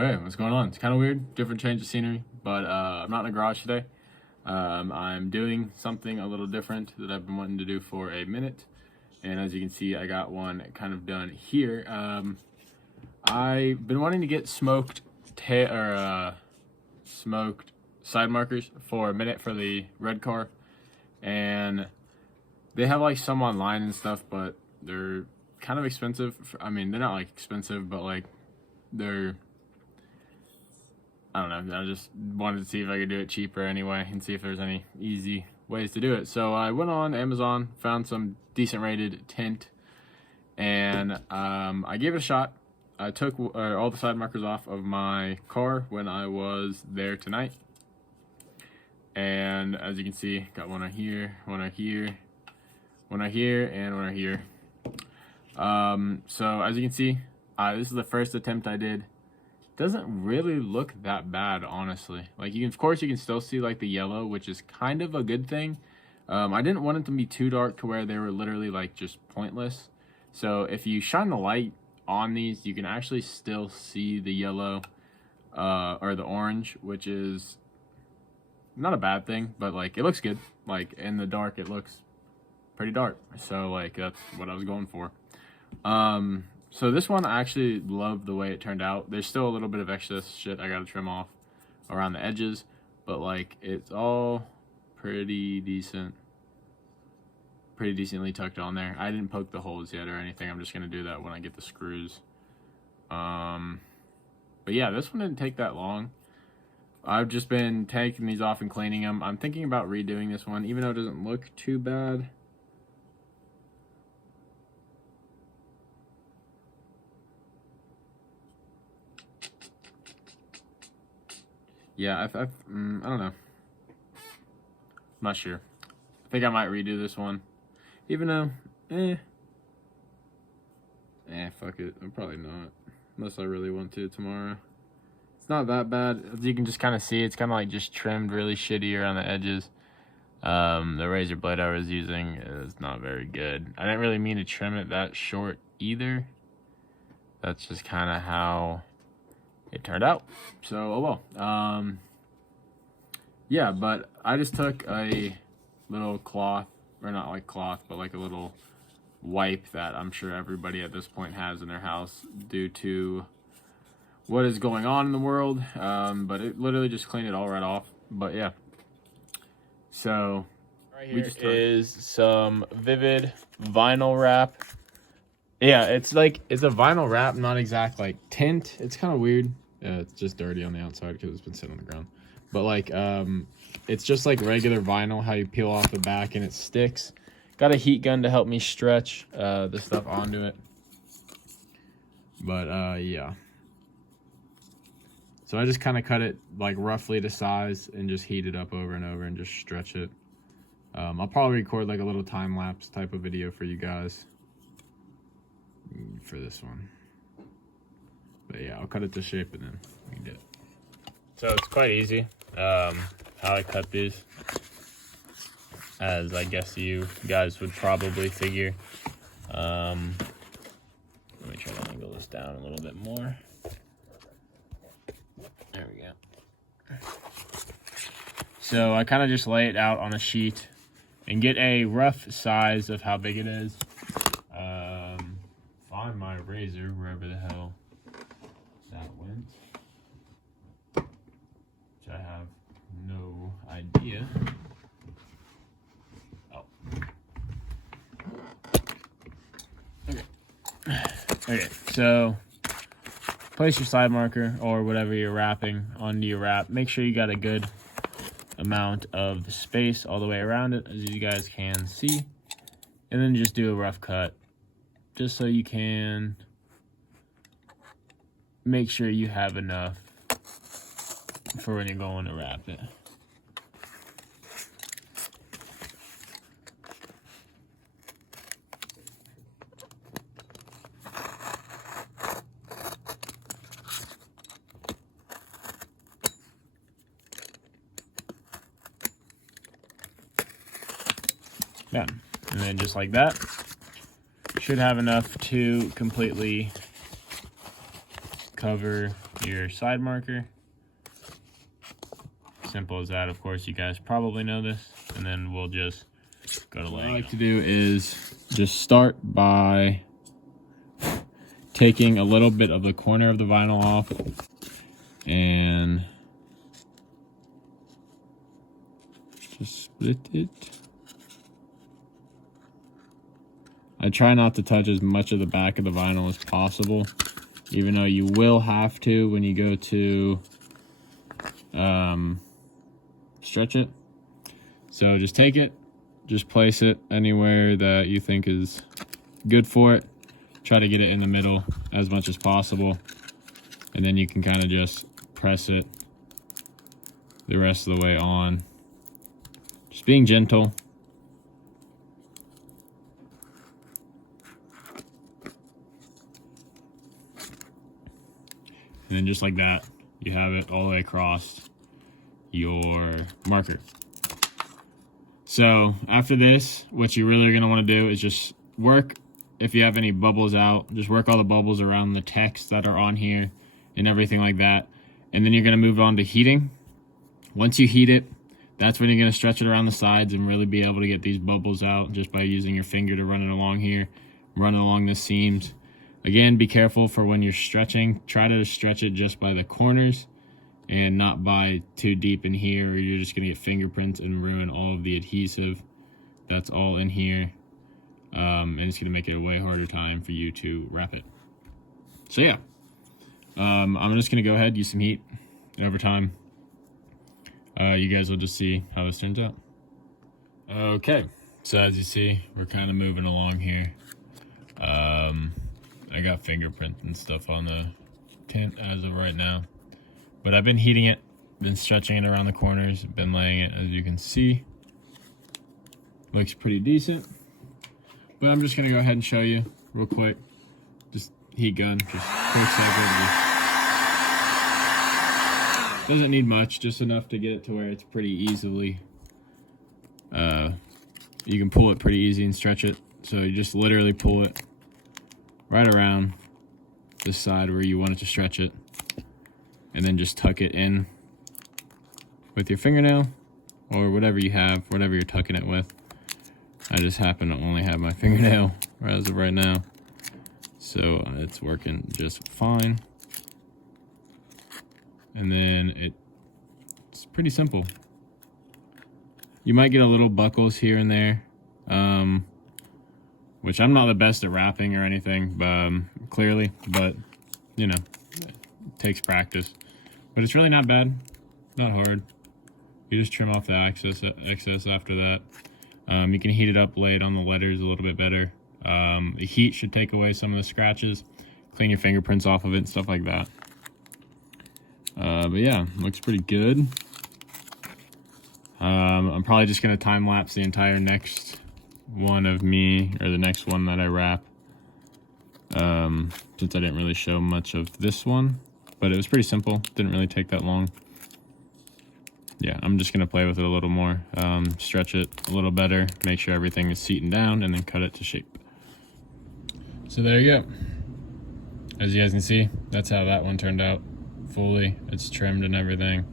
Alright, what's going on? It's kind of weird, different change of scenery, but I'm not in a garage today. I'm doing something a little different that I've been wanting to do for a minute, and as you can see, I got one kind of done here. I've been wanting to get smoked side markers for a minute for the red car, and they have like some online and stuff, but they're kind of expensive. I mean, they're not like expensive, but like they're, I don't know, I just wanted to see if I could do it cheaper anyway and see if there's any easy ways to do it. So I went on Amazon, found some decent rated tint, and I gave it a shot. I took all the side markers off of my car when I was there tonight. And as you can see, got one right here, one right here, one right here, and one right here. So as you can see, this is the first attempt I did. Doesn't really look that bad, honestly. Like, of course you can still see like the yellow, which is kind of a good thing. I didn't want it to be too dark to where they were literally like just pointless. So if you shine the light on these, you can actually still see the yellow or the orange, which is not a bad thing, but like it looks good. Like in the dark it looks pretty dark, so like that's what I was going for. So this one, I actually love the way it turned out. There's still a little bit of excess shit I gotta trim off around the edges, but like it's all pretty decently tucked on there. I didn't poke the holes yet or anything. I'm just gonna do that when I get the screws. But yeah, this one didn't take that long. I've just been taking these off and cleaning them. I'm thinking about redoing this one, even though it doesn't look too bad. Yeah, I don't know. I'm not sure. I think I might redo this one. Even though, fuck it. I'm probably not. Unless I really want to tomorrow. It's not that bad. As you can just kind of see, it's kind of like just trimmed really shitty around the edges. The razor blade I was using is not very good. I didn't really mean to trim it that short either. That's just kind of how it turned out. So, oh well. Yeah, but I just took a little cloth, or not like cloth, but like a little wipe that I'm sure everybody at this point has in their house due to what is going on in the world. But it literally just cleaned it all right off. But yeah. So right here is some Vivid vinyl wrap. Yeah, it's a vinyl wrap, not exact like tint. It's kind of weird. It's just dirty on the outside because it's been sitting on the ground. But like, it's just like regular vinyl, how you peel off the back and it sticks. Got a heat gun to help me stretch the stuff onto it. But yeah. So I just kind of cut it like roughly to size and just heat it up over and over and just stretch it. I'll probably record like a little time-lapse type of video for you guys for this one. But yeah, I'll cut it to shape and then we can do it. So it's quite easy how I cut these, as I guess you guys would probably figure. Let me try to angle this down a little bit more. There we go. So I kind of just lay it out on a sheet and get a rough size of how big it is. Find my razor wherever the hell that went, which I have no idea. Oh. Okay, so place your side marker or whatever you're wrapping onto your wrap. Make sure you got a good amount of space all the way around it, as you guys can see. And then just do a rough cut, just so you can make sure you have enough for when you're going to wrap it. Yeah, and then just like that, should have enough to completely cover your side marker. Simple as that. Of course, you guys probably know this. And then we'll just go to laying. What I like to do is just start by taking a little bit of the corner of the vinyl off and just split it. I try not to touch as much of the back of the vinyl as possible, even though you will have to when you go to stretch it. So just take it, just place it anywhere that you think is good for it. Try to get it in the middle as much as possible, and then you can kind of just press it the rest of the way on. Just being gentle. And then just like that, you have it all the way across your marker. So after this, what you really are going to want to do is just work, if you have any bubbles out, just work all the bubbles around the text that are on here and everything like that. And then you're going to move on to heating. Once you heat it, that's when you're going to stretch it around the sides and really be able to get these bubbles out just by using your finger to run it along here, run it along the seams. Again, be careful for when you're stretching. Try to stretch it just by the corners and not by too deep in here, or you're just going to get fingerprints and ruin all of the adhesive that's all in here. And it's going to make it a way harder time for you to wrap it. So yeah, I'm just going to go ahead, use some heat, and over time, you guys will just see how this turns out. Okay, so as you see, we're kind of moving along here. I got fingerprints and stuff on the tint as of right now, but I've been heating it, been stretching it around the corners, been laying it, as you can see. Looks pretty decent, but I'm just gonna go ahead and show you real quick. Just heat gun, just quick second. Doesn't need much, just enough to get it to where it's pretty easily, you can pull it pretty easy and stretch it. So you just literally pull it right around this side where you want it to stretch it, and then just tuck it in with your fingernail or whatever you have, whatever you're tucking it with. I just happen to only have my fingernail as of right now, so it's working just fine. And then it's pretty simple. You might get a little buckles here and there, which I'm not the best at wrapping or anything, clearly, but you know, it takes practice. But it's really not bad, not hard. You just trim off the excess after that. You can heat it up, lay it on the letters a little bit better. The heat should take away some of the scratches, clean your fingerprints off of it and stuff like that. But yeah, looks pretty good. I'm probably just gonna time lapse the entire next one of me, or the next one that I wrap, since I didn't really show much of this one, but it was pretty simple, didn't really take that long. Yeah, I'm just gonna play with it a little more, stretch it a little better, make sure everything is seating down, and then cut it to shape. So there you go. As you guys can see, that's how that one turned out fully. It's trimmed and everything,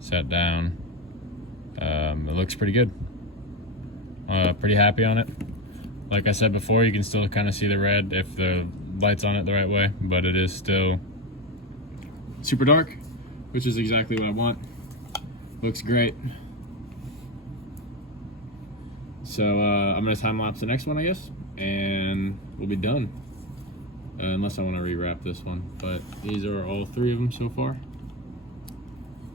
set down. It looks pretty good. Pretty happy on it. Like I said before, you can still kind of see the red if the light's on it the right way, but it is still super dark, which is exactly what I want. Looks great. So I'm gonna time lapse the next one, I guess, and we'll be done. Unless I want to rewrap this one, but these are all three of them so far.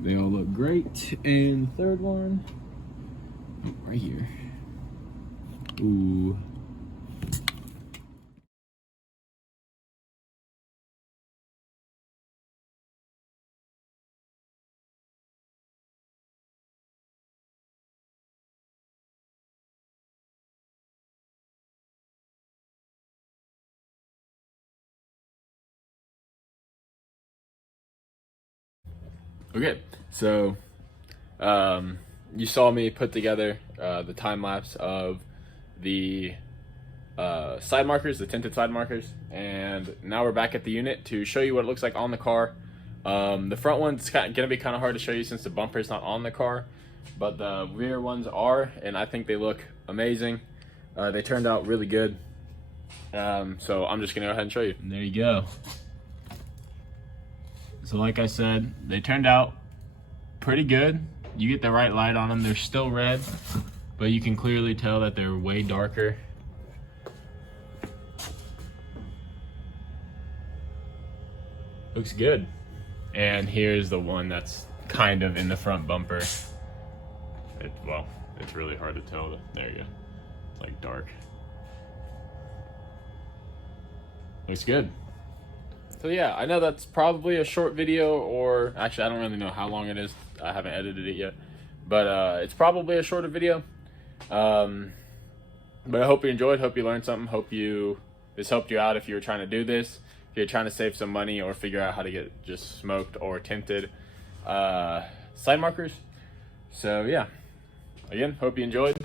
They all look great. And third one, oh, right here. Ooh. Okay, so you saw me put together the time lapse of the side markers, the tinted side markers, and now we're back at the unit to show you what it looks like on the car The front one's gonna be kind of hard to show you since the bumper's not on the car, but the rear ones are, and I think they look amazing. They turned out really good. So I'm just gonna go ahead and show you. And there you go. So like I said, they turned out pretty good. You get the right light on them. They're still red, but you can clearly tell that they're way darker. Looks good. And here's the one that's kind of in the front bumper. Well, it's really hard to tell. There you go. It's like dark. Looks good. So yeah, I know that's probably a short video, or actually I don't really know how long it is. I haven't edited it yet, but it's probably a shorter video. But I hope you enjoyed, hope you learned something, hope this helped you out if you were trying to do this, if you're trying to save some money or figure out how to get just smoked or tinted side markers. So yeah, again, hope you enjoyed.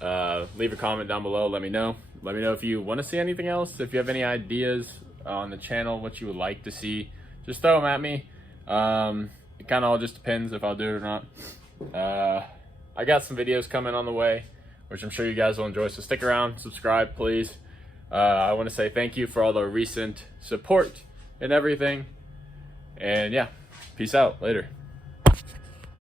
Leave a comment down below, let me know if you want to see anything else, if you have any ideas on the channel, what you would like to see, just throw them at me. It kind of all just depends if I'll do it or not. I got some videos coming on the way, which I'm sure you guys will enjoy, so stick around, subscribe please. I want to say thank you for all the recent support and everything, and yeah, peace out, later.